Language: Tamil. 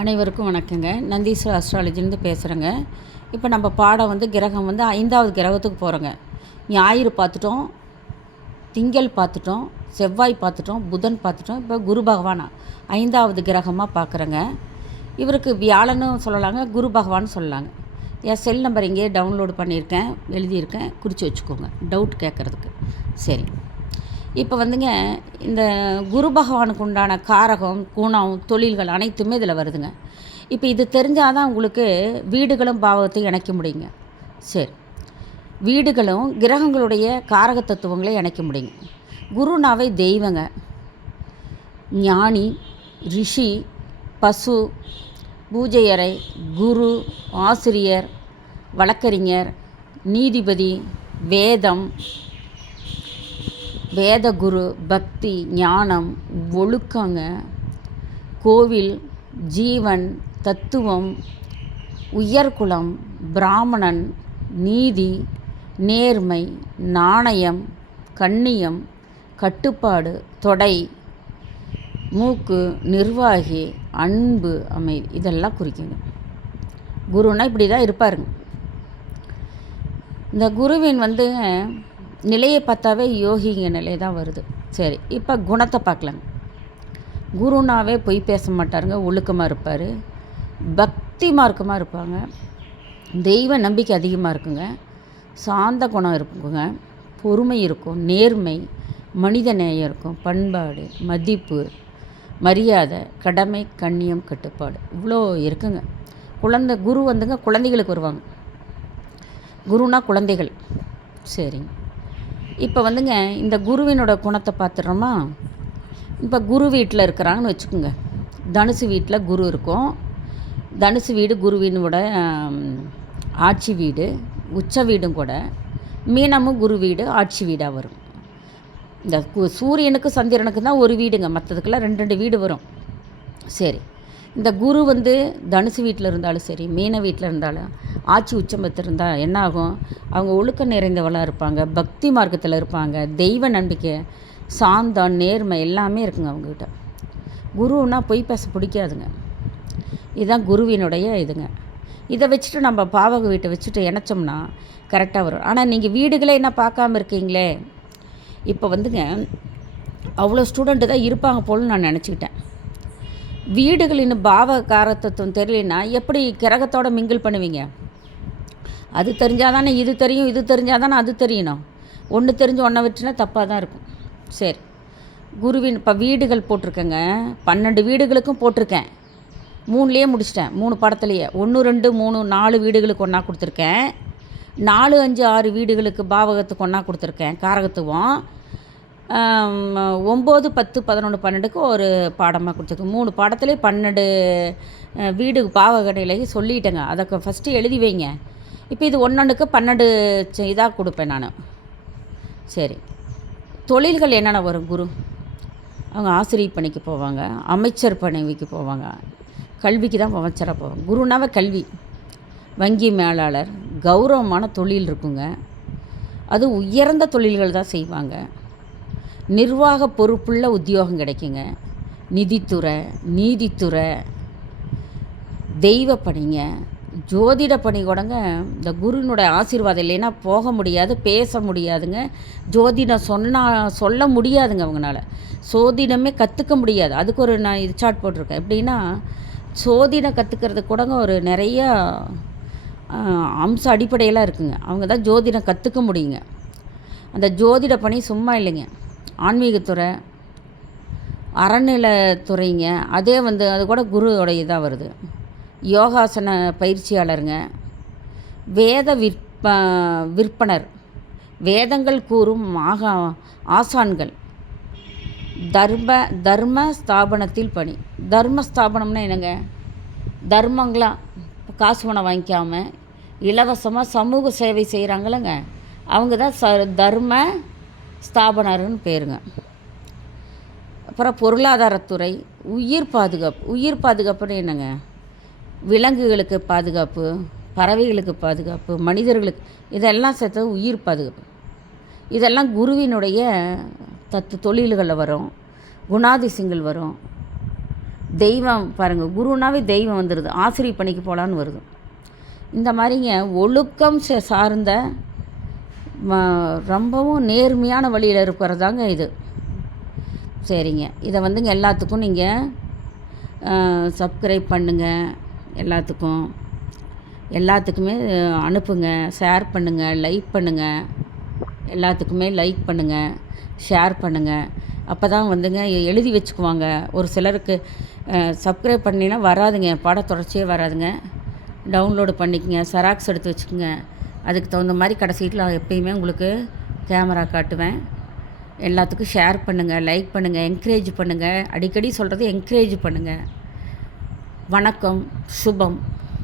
அனைவருக்கும் வணக்கங்க. நந்தீஸ்வரர் அஸ்ட்ராலஜிலேருந்து பேசுகிறேங்க. இப்போ நம்ம பாடம் கிரகம் 5வது கிரகத்துக்கு போகிறோங்க. ஞாயிறு பார்த்துட்டோம், திங்கள் பார்த்துட்டோம், செவ்வாய் பார்த்துட்டோம், புதன் பார்த்துட்டோம். இப்போ குரு பகவானா 5வது கிரகமாக பார்க்குறேங்க. இவருக்கு வியாழனும் சொல்லலாங்க, குரு பகவான் சொல்லலாங்க. என் செல் நம்பர் இங்கேயே டவுன்லோடு பண்ணியிருக்கேன், எழுதியிருக்கேன், குறித்து வச்சுக்கோங்க டவுட் கேட்குறதுக்கு. சரி, இப்போ இந்த குரு பகவானுக்கு உண்டான காரகம், குணம், தொழில்கள் அனைத்துமே இதில் வருதுங்க. இப்போ இது தெரிஞ்சால் தான் உங்களுக்கு வீடுகளும் பாவத்தையும் இணைக்க முடியுங்க. சரி, வீடுகளும் கிரகங்களுடைய காரக தத்துவங்களை இணைக்க முடியுங்க. குருனாவே தெய்வங்க, ஞானி, ரிஷி, பசு, பூஜை அறை, குரு, ஆசிரியர், வழக்கறிஞர், நீதிபதி, வேதம், வேதகுரு, பக்தி, ஞானம், ஒழுக்கங்க, கோவில், ஜீவன், தத்துவம், உயர்குலம், பிராமணன், நீதி, நேர்மை, நாணயம், கண்ணியம், கட்டுப்பாடு, தொடை, மூக்கு, நிர்வாகி, அன்பு, அமைதி, இதெல்லாம் குறிக்குங்க. குருன்னா இப்படி தான் இருப்பாருங்க. இந்த குருவின் நிலையை பார்த்தாவே யோகிங்க நிலை தான் வருது. சரி, இப்போ குணத்தை பார்க்கலாங்க. குருனாவே பொய் பேச மாட்டாருங்க, ஒழுக்கமாக இருப்பார், பக்தி மார்க்கமாக இருப்பாங்க, தெய்வ நம்பிக்கை அதிகமாக இருக்குங்க, சாந்த குணம் இருக்குங்க, பொறுமை இருக்கும், நேர்மை, மனித நேயம் இருக்கும், பண்பாடு, மதிப்பு, மரியாதை, கடமை, கண்ணியம், கட்டுப்பாடு, இவ்வளோ இருக்குங்க. குரு குழந்தைகளுக்கு வருவாங்க. குருனா குழந்தைகள். சரிங்க, இப்போ இந்த குருவினோட குணத்தை பார்த்துடுறோமா. இப்போ குரு வீட்டில் இருக்கிறாங்கன்னு வச்சுக்கோங்க. தனுசு வீட்டில் குரு இருக்கும். தனுசு வீடு குருவினோட ஆட்சி வீடு, உச்ச வீடும் கூட. மீனமும் குரு வீடு ஆட்சி வீடாக வரும். இந்த சூரியனுக்கு சந்திரனுக்கு தான் ஒரு வீடுங்க, மற்றதுக்கெல்லாம் 2 வீடு வரும். சரி, இந்த குரு தனுசு வீட்டில் இருந்தாலும் சரி, மீன வீட்டில் இருந்தாலும் ஆட்சி உச்சம் பெற்றிருந்தால் என்ன ஆகும்? அவங்க ஒழுக்கம் நிறைந்தவளாக இருப்பாங்க, பக்தி மார்க்கத்தில் இருப்பாங்க, தெய்வ நம்பிக்கை, சாந்தம், நேர்மை எல்லாமே இருக்குங்க அவங்கக்கிட்ட. குருன்னா பொய் பேச பிடிக்காதுங்க. இதுதான் குருவினுடைய இதுங்க. இதை வச்சுட்டு நம்ம பாவக வீட்டை வச்சுட்டு இணைச்சோம்னா கரெக்டாக வரும். ஆனால் நீங்கள் வீடுகளே என்ன பார்க்காம இருக்கீங்களே. இப்போ அவ்வளோ ஸ்டூடெண்ட்டு தான் இருப்பாங்க போல் நான் நினச்சிக்கிட்டேன். வீடுகளின் பாவ காரத்தத்துவம் தெரியலனா எப்படி கிரகத்தோடு மிங்கிள் பண்ணுவீங்க? அது தெரிஞ்சால் தானே இது தெரியும், இது தெரிஞ்சால் தானே அது தெரியணும். ஒன்று தெரிஞ்சு ஒன்றை விட்டுனா தப்பாக தான் இருக்கும். சரி, குருவின் இப்போ வீடுகள் போட்டிருக்கேங்க, 12 வீடுகளுக்கும் போட்டிருக்கேன். 3லேயே முடிச்சிட்டேன், 3 படத்துலையே. 1, 2, 3, 4 வீடுகளுக்கு ஒன்றா கொடுத்துருக்கேன். 4, 5, 6 வீடுகளுக்கு பாவகத்துக்கு ஒன்றா கொடுத்துருக்கேன் காரகத்துவம். 9, 10, 11, 12க்கு ஒரு பாடமாக கொடுத்துருக்கு. 3 பாடத்துலேயே 12 வீடு பாவகடையிலேயே சொல்லிட்டேங்க. அதை ஃபஸ்ட்டு எழுதி வைங்க. இப்போ இது 1க்கு 12 இதாக கொடுப்பேன் நான். சரி, தொழில்கள் என்னென்ன வரும்? குரு அவங்க ஆசிரியர் பணிக்கு போவாங்க, அமைச்சர் பணிக்கு போவாங்க, கல்விக்கு தான் அமைச்சராக போவாங்க. குருனாவே கல்வி, வங்கி மேலாளர், கௌரவமான தொழில் இருக்குங்க. அது உயர்ந்த தொழில்கள் தான் செய்வாங்க. நிர்வாக பொறுப்புள்ள உத்தியோகம் கிடைக்குங்க. நிதித்துறை, நீதித்துறை, தெய்வ பணிங்க, ஜோதிட பணி கூடங்க. இந்த குருவினுடைய ஆசீர்வாதம் இல்லைன்னா போக முடியாது, பேச முடியாதுங்க. ஜோதிடம் சொல்ல முடியாதுங்க அவங்களால. சோதிடமே கற்றுக்க முடியாது. அதுக்கு ஒரு நான் இது சார்ட் போட்டிருக்கேன். எப்படின்னா சோதிடம் கற்றுக்கிறதுக்கு கூடங்க ஒரு நிறைய அம்ச அடிப்படையெல்லாம் இருக்குங்க. அவங்க தான் ஜோதிடம் கற்றுக்க முடியுங்க. அந்த ஜோதிட பணி சும்மா இல்லைங்க. ஆன்மீகத்துறை, அறநிலைத்துறைங்க. அதே அது கூட குருவோட இதாக வருது. யோகாசன பயிற்சியாளருங்க, வேத விற்பனர், வேதங்கள் கூறும் ஆசான்கள், தர்ம ஸ்தாபனத்தில் பணி. தர்ம ஸ்தாபனம்னா என்னங்க? தர்மங்களாம் காசு பணம் வாங்கிக்காமல் இலவசமாக சமூக சேவை செய்கிறாங்களங்க, அவங்க தான் தர்ம ஸ்தாபனர்னு பேருங்க. அப்புறம் பொருளாதாரத்துறை, உயிர் பாதுகாப்பு. உயிர் பாதுகாப்புன்னு என்னங்க? விலங்குகளுக்கு பாதுகாப்பு, பறவைகளுக்கு பாதுகாப்பு, மனிதர்களுக்கு, இதெல்லாம் சேர்த்தது உயிர் பாதுகாப்பு. இதெல்லாம் குருவினுடைய தொழில்களில் வரும். குணாதிசயங்கள் வரும். தெய்வம் பாருங்கள், குருனாவே தெய்வம் வந்துடுது, ஆசிரியர் பணிக்கு போகலான்னு வருது. இந்த மாதிரிங்க ஒழுக்கம் சார்ந்த ரொம்பவும் நேர்மையான வழியில் இருக்கிறதாங்க இது. சரிங்க, இதை வந்துங்க எல்லாத்துக்கும் நீங்கள் சப்ஸ்கிரைப் பண்ணுங்கள், எல்லாத்துக்குமே அனுப்புங்க, ஷேர் பண்ணுங்கள், லைக் பண்ணுங்கள், எல்லாத்துக்குமே லைக் பண்ணுங்கள், ஷேர் பண்ணுங்கள். அப்போ தான் வந்துங்க எழுதி வச்சுக்குவாங்க. ஒரு சிலருக்கு சப்ஸ்கிரைப் பண்ணினா வராதுங்க, பாடத்தொடர்ச்சியே வராதுங்க. டவுன்லோடு பண்ணிக்கங்க, செராக்ஸ் எடுத்து வச்சுக்கோங்க. அதுக்கு தகுந்த மாதிரி கடைசியில் நான் எப்பயுமே உங்களுக்கு கேமரா காட்டுவேன். எல்லாத்துக்கும் ஷேர் பண்ணுங்கள், லைக் பண்ணுங்கள், என்கரேஜ் பண்ணுங்கள். அடிக்கடி சொல்கிறது என்கரேஜ் பண்ணுங்கள். வணக்கம், சுபம்.